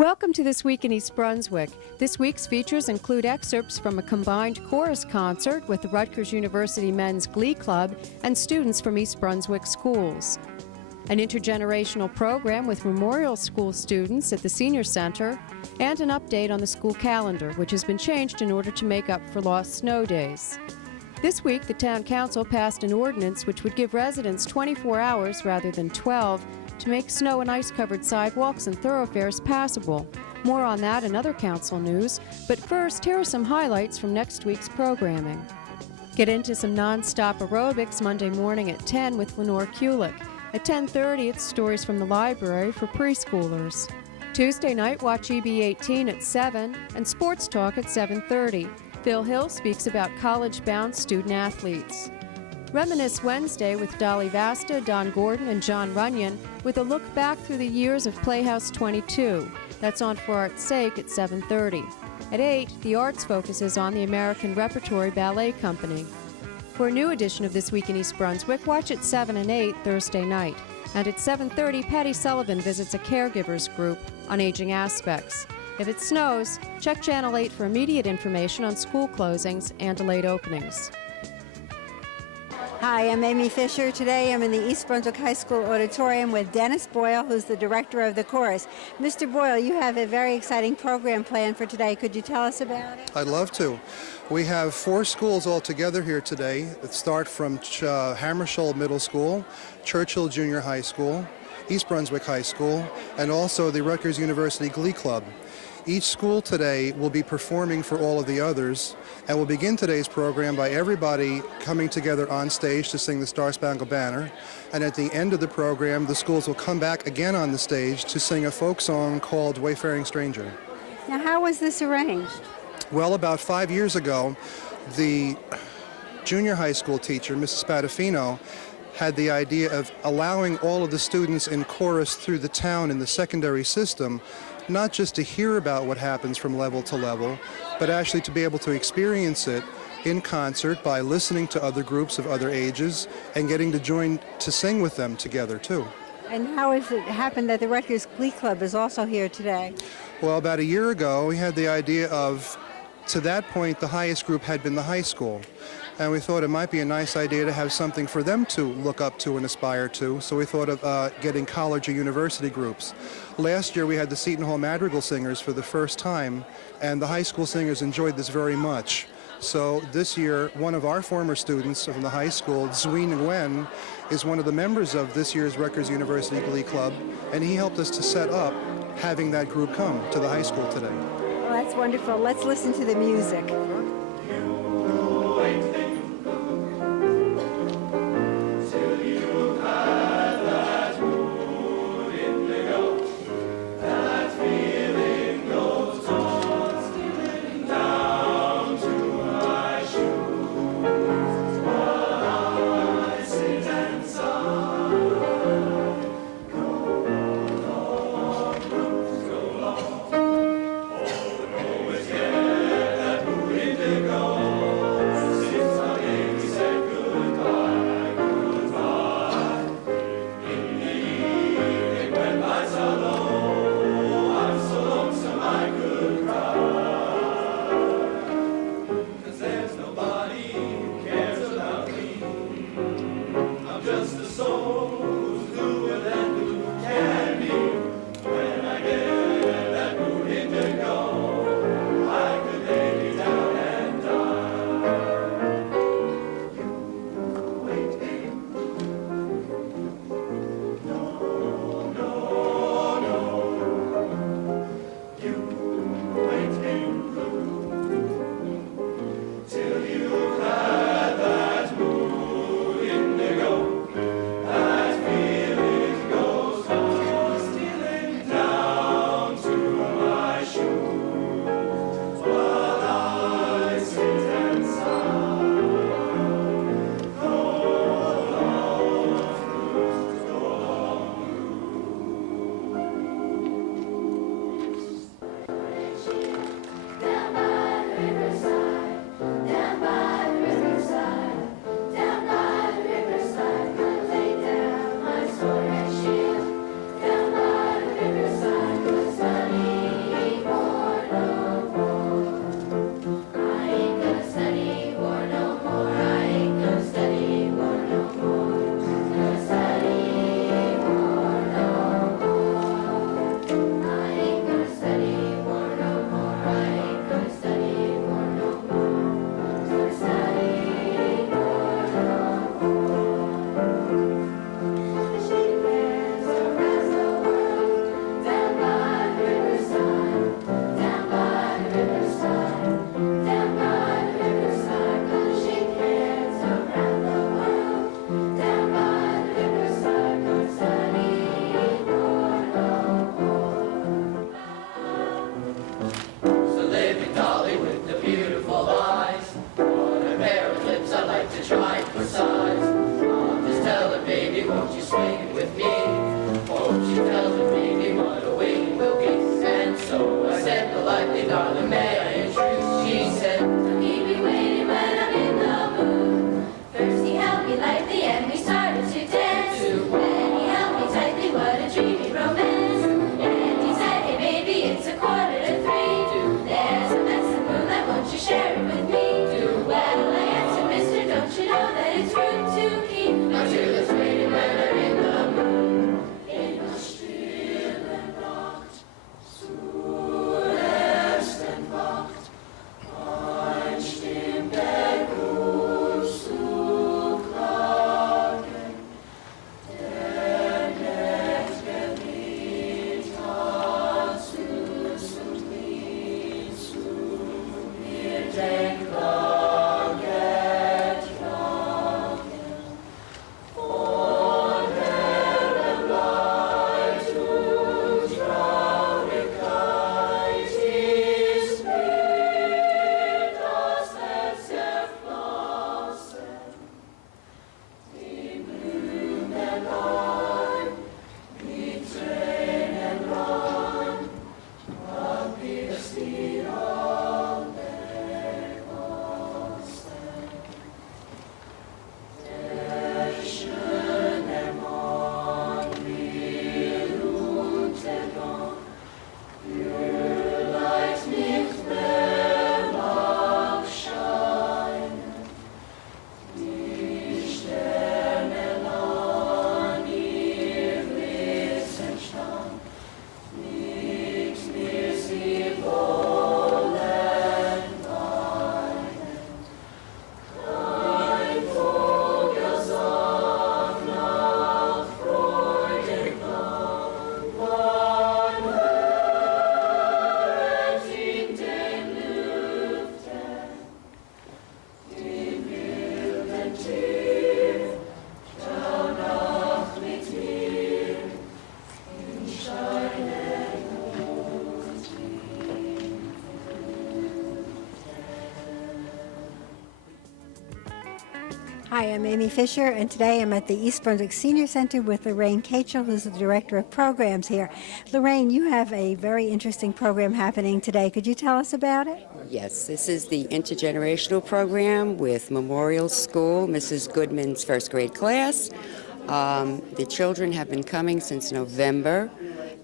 Welcome to This Week in East Brunswick. This week's features include excerpts from a combined chorus concert with the Rutgers University Men's Glee Club and students from East Brunswick schools, an intergenerational program with memorial school students at the Senior Center, and an update on the school calendar, which has been changed in order to make up for lost snow days. This week, the Town Council passed an ordinance which would give residents 24 hours rather than 12 to make snow and ice-covered sidewalks and thoroughfares passable. More on that and other council news, but first, here are some highlights from next week's programming. Get into some non-stop aerobics Monday morning at 10 with Lenore Kulik. At 10:30, it's Stories from the Library for preschoolers. Tuesday night, watch EB18 at 7 and Sports Talk at 7:30. Phil Hill speaks about college-bound student-athletes. Reminisce Wednesday with Dolly Vasta, Don Gordon, and John Runyon with a look back through the years of Playhouse 22. That's on For Art's Sake at 7:30. At 8, the arts focuses on the American Repertory Ballet Company. For a new edition of This Week in East Brunswick, watch at 7 and 8 Thursday night. And at 7:30, Patty Sullivan visits a caregivers group on aging aspects. If it snows, check Channel 8 for immediate information on school closings and delayed openings. Hi, I'm Amy Fisher. Today I'm in the East Brunswick High School auditorium with Dennis Boyle, who's the director of the chorus. Mr. Boyle, you have a very exciting program planned for today. Could you tell us about it? I'd love to. We have 4 schools all together here today that start from Hammersholt Middle School, Churchill Junior High School, East Brunswick High School, and also the Rutgers University Glee Club. Each school today will be performing for all of the others, and we'll begin today's program by everybody coming together on stage to sing the Star-Spangled Banner. And at the end of the program, the schools will come back again on the stage to sing a folk song called Wayfaring Stranger. Now, how was this arranged? Well, about 5 years ago, the junior high school teacher, Mrs. Spadafino, had the idea of allowing all of the students in chorus through the town in the secondary system not just to hear about what happens from level to level, but actually to be able to experience it in concert by listening to other groups of other ages and getting to join to sing with them together too. And how has it happened that the Rutgers Glee Club is also here today? Well, about a year ago, we had the idea of, to that point, the highest group had been the high school. And we thought it might be a nice idea to have something for them to look up to and aspire to. So we thought of getting college or university groups. Last year we had the Seton Hall Madrigal Singers for the first time, and the high school singers enjoyed this very much. So this year, one of our former students from the high school, Zween Nguyen, is one of the members of this year's Rutgers University Glee Club, and he helped us to set up having that group come to the high school today. Well, that's wonderful. Let's listen to the music. Hi, I'm Amy Fisher, and today I'm at the East Brunswick Senior Center with Lorraine Kachel, who's the Director of Programs here. Lorraine, you have a very interesting program happening today. Could you tell us about it? Yes, this is the Intergenerational Program with Memorial School, Mrs. Goodman's first grade class. The children have been coming since November,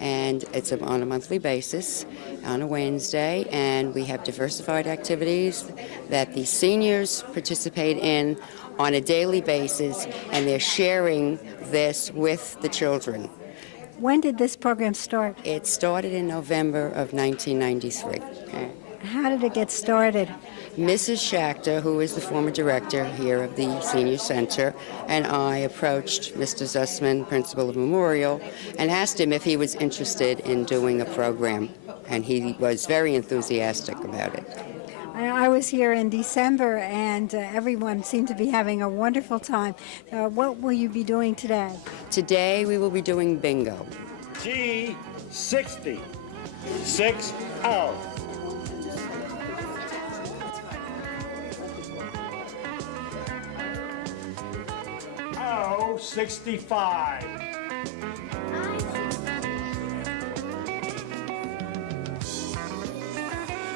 and it's on a monthly basis on a Wednesday, and we have diversified activities that the seniors participate in on a daily basis, and they're sharing this with the children. When did this program start? It started in November of 1993. Okay. How did it get started? Mrs. Schachter, who is the former director here of the Senior Center, and I approached Mr. Zussman, principal of Memorial, and asked him if he was interested in doing a program, and he was very enthusiastic about it. I was here in December, and everyone seemed to be having a wonderful time. What will you be doing today? Today we will be doing bingo. G60. 60. Oh, 65.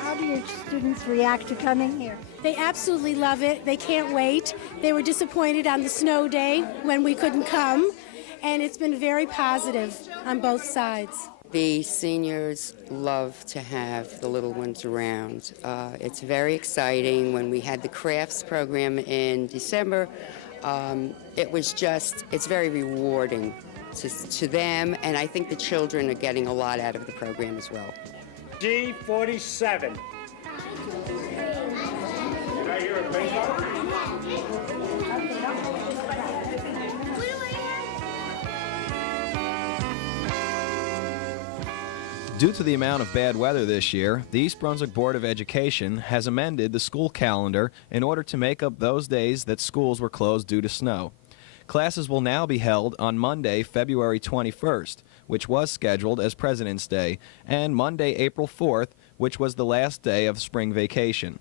How do your students react to coming here? They absolutely love it. They can't wait. They were disappointed on the snow day when we couldn't come, and it's been very positive on both sides. The seniors love to have the little ones around. It's very exciting. When we had the crafts program in December, it's very rewarding to them, and I think the children are getting a lot out of the program as well. G47. Did I hear a bingo? Due to the amount of bad weather this year, the East Brunswick Board of Education has amended the school calendar in order to make up those days that schools were closed due to snow. Classes will now be held on Monday, February 21st, which was scheduled as President's Day, and Monday, April 4th, which was the last day of spring vacation.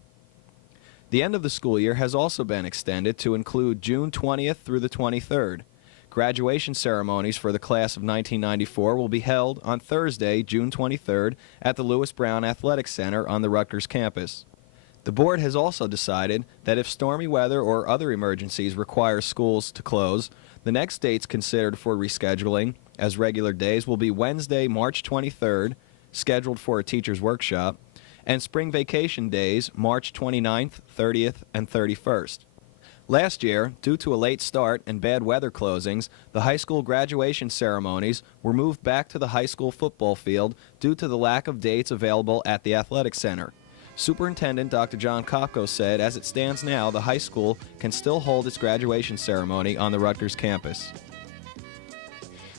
The end of the school year has also been extended to include June 20th through the 23rd. Graduation ceremonies for the class of 1994 will be held on Thursday, June 23rd at the Lewis Brown Athletic Center on the Rutgers campus. The board has also decided that if stormy weather or other emergencies require schools to close, the next dates considered for rescheduling as regular days will be Wednesday, March 23rd, scheduled for a teacher's workshop, and spring vacation days, March 29th, 30th, and 31st. Last year, due to a late start and bad weather closings, the high school graduation ceremonies were moved back to the high school football field due to the lack of dates available at the athletic center. Superintendent Dr. John Kopko said, as it stands now, the high school can still hold its graduation ceremony on the Rutgers campus.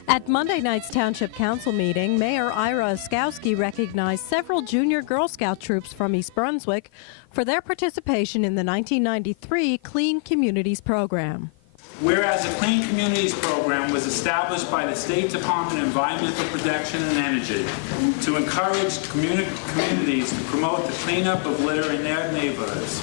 At Monday night's Township Council meeting, Mayor Ira Oskowski recognized several junior Girl Scout troops from East Brunswick for their participation in the 1993 Clean Communities Program. Whereas the Clean Communities Program was established by the State Department of Environmental Protection and Energy to encourage communities to promote the cleanup of litter in their neighborhoods.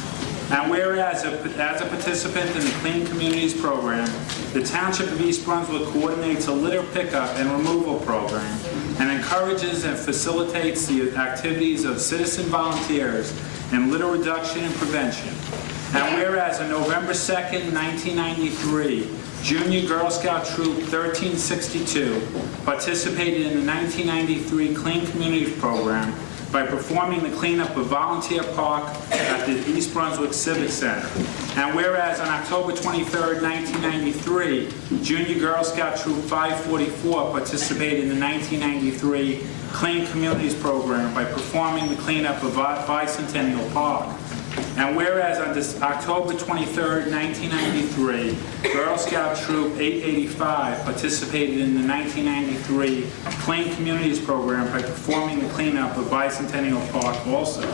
And whereas as a participant in the Clean Communities Program, the Township of East Brunswick coordinates a litter pickup and removal program and encourages and facilitates the activities of citizen volunteers in litter reduction and prevention. And whereas on November 2nd, 1993, Junior Girl Scout Troop 1362 participated in the 1993 Clean Communities Program by performing the cleanup of Volunteer Park at the East Brunswick Civic Center. And whereas on October 23rd, 1993, Junior Girl Scout Troop 544 participated in the 1993 Clean Communities Program by performing the cleanup of Bicentennial Park. And whereas on this October 23rd, 1993, Girl Scout Troop 885 participated in the 1993 Clean Communities Program by performing the cleanup of Bicentennial Park also.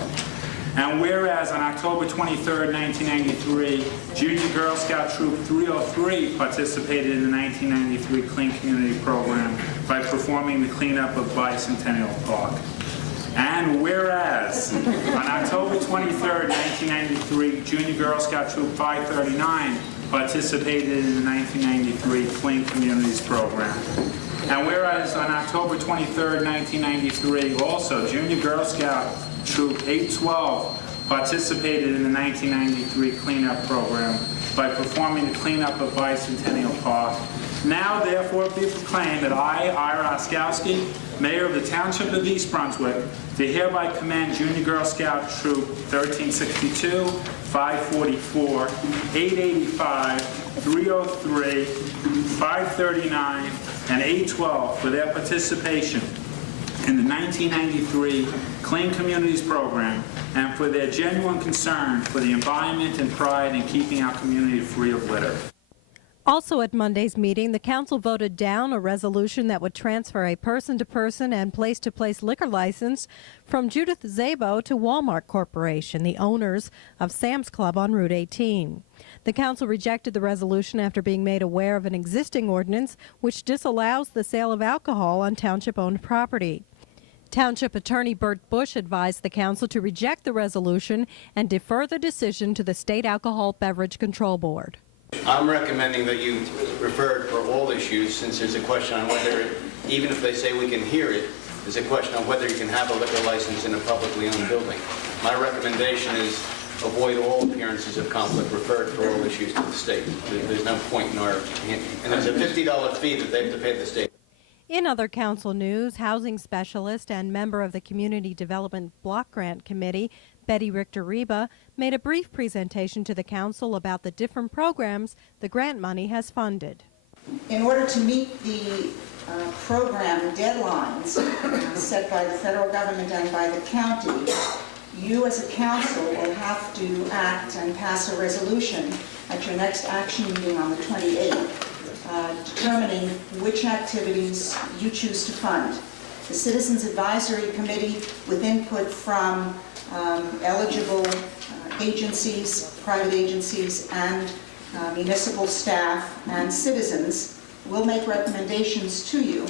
And whereas on October 23rd, 1993, Junior Girl Scout Troop 303 participated in the 1993 Clean Community Program by performing the cleanup of Bicentennial Park. And whereas on October 23rd, 1993, Junior Girl Scout Troop 539 participated in the 1993 Clean Communities Program. And whereas on October 23rd, 1993, also Junior Girl Scout Troop 812 participated in the 1993 cleanup program by performing the cleanup of Bicentennial Park. Now, therefore, be proclaimed that I, Ira Oskowski, Mayor of the Township of East Brunswick, do hereby commend Junior Girl Scout Troop 1362, 544, 885, 303, 539, and 812 for their participation in the 1993 Clean Communities Program and for their genuine concern for the environment and pride in keeping our community free of litter. Also at Monday's meeting, the council voted down a resolution that would transfer a person-to-person and place-to-place liquor license from Judith Szabo to Walmart Corporation, the owners of Sam's Club on Route 18. The council rejected the resolution after being made aware of an existing ordinance which disallows the sale of alcohol on township-owned property. Township Attorney Bert Bush advised the council to reject the resolution and defer the decision to the State Alcohol Beverage Control Board. I'm recommending that you refer it for all issues, since there's a question on whether, even if they say we can hear it, there's a question on whether you can have a liquor license in a publicly owned building. My recommendation is avoid all appearances of conflict, refer it for all issues to the state. There's no point in our, and there's a $50 fee that they have to pay the state. In other council news, housing specialist and member of the Community Development Block Grant Committee, Betty Richter-Reba, made a brief presentation to the council about the different programs the grant money has funded. In order to meet the program deadlines set by the federal government and by the county, you as a council will have to act and pass a resolution at your next action meeting on the 28th, determining which activities you choose to fund. The Citizens Advisory Committee, with input from eligible agencies, private agencies, and municipal staff and citizens, will make recommendations to you,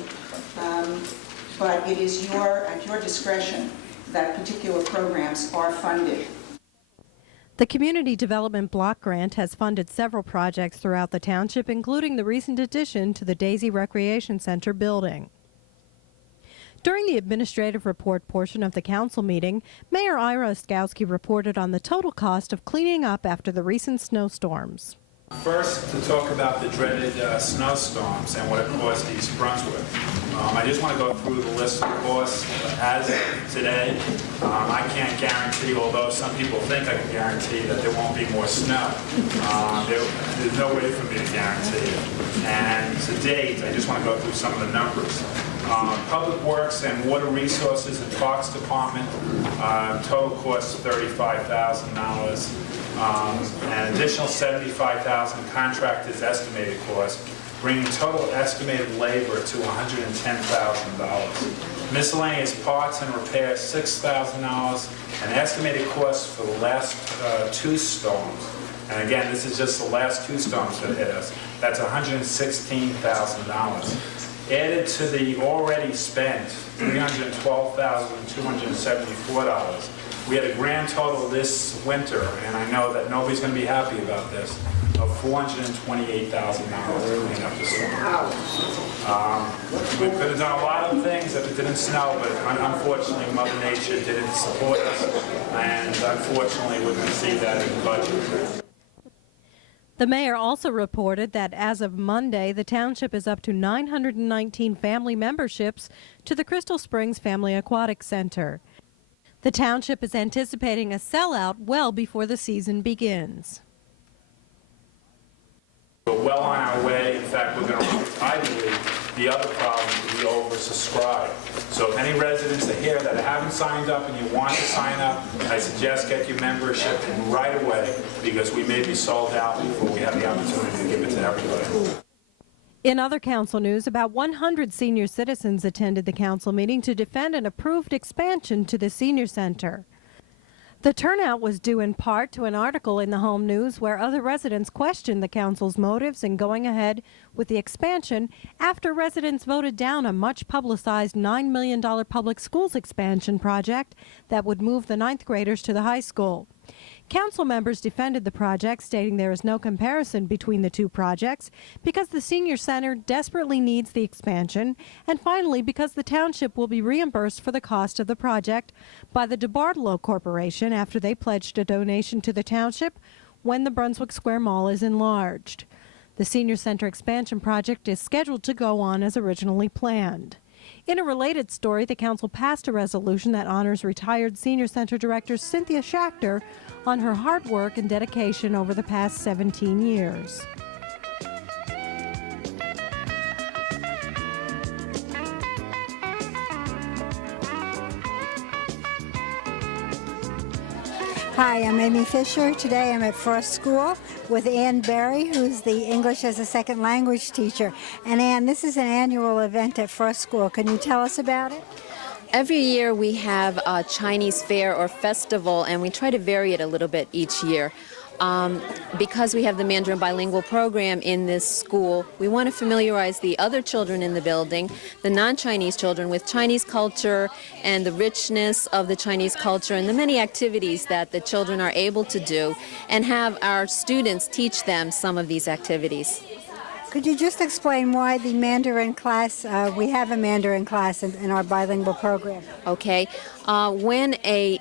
but it is at your discretion that particular programs are funded. The Community Development Block Grant has funded several projects throughout the township, including the recent addition to the Daisy Recreation Center building. During the administrative report portion of the council meeting, Mayor Ira Oskowski reported on the total cost of cleaning up after the recent snowstorms. First, to talk about the dreaded snowstorms and what it cost East Brunswick. I just want to go through the list of costs as of today. I can't guarantee, although some people think I can guarantee, that there won't be more snow. There's no way for me to guarantee it. And to date, I just want to go through some of the numbers. Public Works and Water Resources and Parks Department, total cost $35,000. An additional $75,000 contractors' estimated cost, bringing total estimated labor to $110,000. Miscellaneous parts and repairs, $6,000. An estimated cost for the last two storms. And again, this is just the last two storms that hit us. That's $116,000. Added to the already spent $312,274. We had a grand total this winter, and I know that nobody's going to be happy about this, of $428,000 to clean up the storm. We could have done a lot of things if it didn't snow, but unfortunately Mother Nature didn't support us, and unfortunately we're going to see that in the budget. The mayor also reported that as of Monday, the township is up to 919 family memberships to the Crystal Springs Family Aquatic Center. The township is anticipating a sellout well before the season begins. We're well on our way. In fact, we're going to, I believe, the other problem is we oversubscribe. So if any residents are here that haven't signed up and you want to sign up, I suggest get your membership in right away, because we may be sold out before we have the opportunity to give it to everybody. In other council news, about 100 senior citizens attended the council meeting to defend an approved expansion to the senior center. The turnout was due in part to an article in the Home News where other residents questioned the council's motives in going ahead with the expansion after residents voted down a much-publicized $9 million public schools expansion project that would move the ninth graders to the high school. Council members defended the project, stating there is no comparison between the two projects because the senior center desperately needs the expansion, and finally because the township will be reimbursed for the cost of the project by the DeBartolo Corporation after they pledged a donation to the township when the Brunswick Square Mall is enlarged. The senior center expansion project is scheduled to go on as originally planned. In a related story, the council passed a resolution that honors retired senior center director Cynthia Schachter on her hard work and dedication over the past 17 years. Hi, I'm Amy Fisher. Today I'm at Frost School with Ann Berry, who's the English as a Second Language teacher. And Ann, this is an annual event at Frost School. Can you tell us about it? Every year we have a Chinese fair or festival, and we try to vary it a little bit each year. Because we have the Mandarin bilingual program in this school, we want to familiarize the other children in the building, the non-Chinese children, with Chinese culture and the richness of the Chinese culture and the many activities that the children are able to do, and have our students teach them some of these activities. Could you just explain why the Mandarin class, we have a Mandarin class in our bilingual program? Okay. When a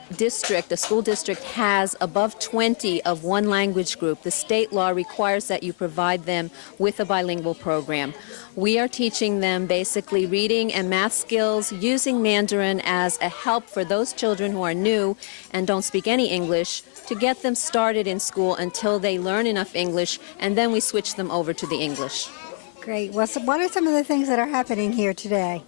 school district has above 20 of one language group, the state law requires that you provide them with a bilingual program. We are teaching them basically reading and math skills using Mandarin as a help for those children who are new and don't speak any English, to get them started in school until they learn enough English, and then we switch them over to the English. Great. Well, so what are some of the things that are happening here today?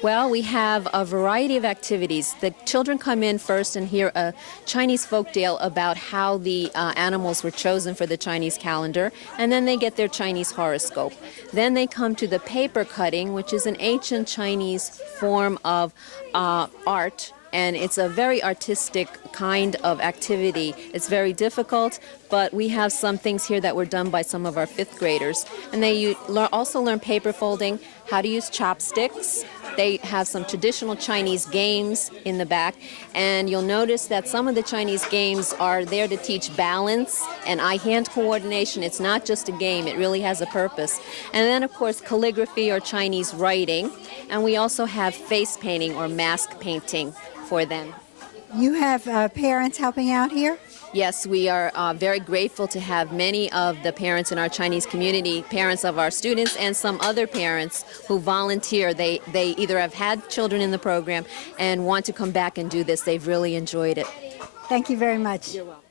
Well, we have a variety of activities. The children come in first and hear a Chinese folk tale about how the animals were chosen for the Chinese calendar, and then they get their Chinese horoscope. Then they come to the paper cutting, which is an ancient Chinese form of art, and it's a very artistic kind of activity. It's very difficult, but we have some things here that were done by some of our fifth graders. And they also learn paper folding, how to use chopsticks. They have some traditional Chinese games in the back, and you'll notice that some of the Chinese games are there to teach balance and eye-hand coordination. It's not just a game, it really has a purpose. And then, of course, calligraphy or Chinese writing, and we also have face painting or mask painting for them. You have parents helping out here? Yes, we are very grateful to have many of the parents in our Chinese community, parents of our students and some other parents who volunteer. They either have had children in the program and want to come back and do this. They've really enjoyed it. Thank you very much. You're welcome.